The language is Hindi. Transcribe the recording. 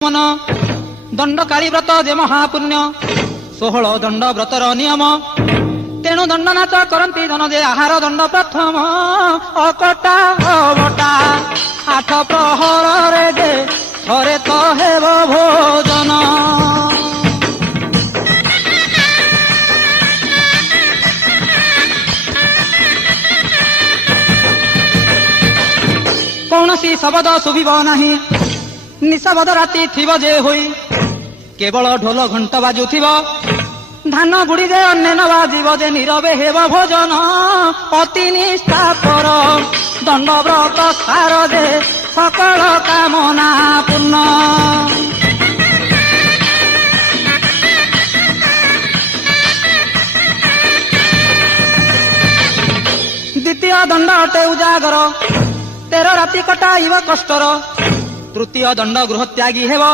मन दंडकाली व्रत जे महापुण्य 16 दंड व्रतर नियम तेणु दंड नाच करती जन जे आहार दंड प्रथम अकटा अबटा 8 प्रहर रे जे थरे तो हेब भोजन। कौनसी शब्द शुभिब नाही निशब्द राति थिब जे होई केवल ढोल घंट बाजुथिब धान बुड़ी जे अन्य न बाजिब जे नीरवे हेब भोजन अति निष्ठा पर दंड व्रत सार जे सकल कामना पूर्ण। द्वितीय दंड अटे उजागर 13 राति कटाइब कष्टर। तृतीय दंड गृह त्यागी हेब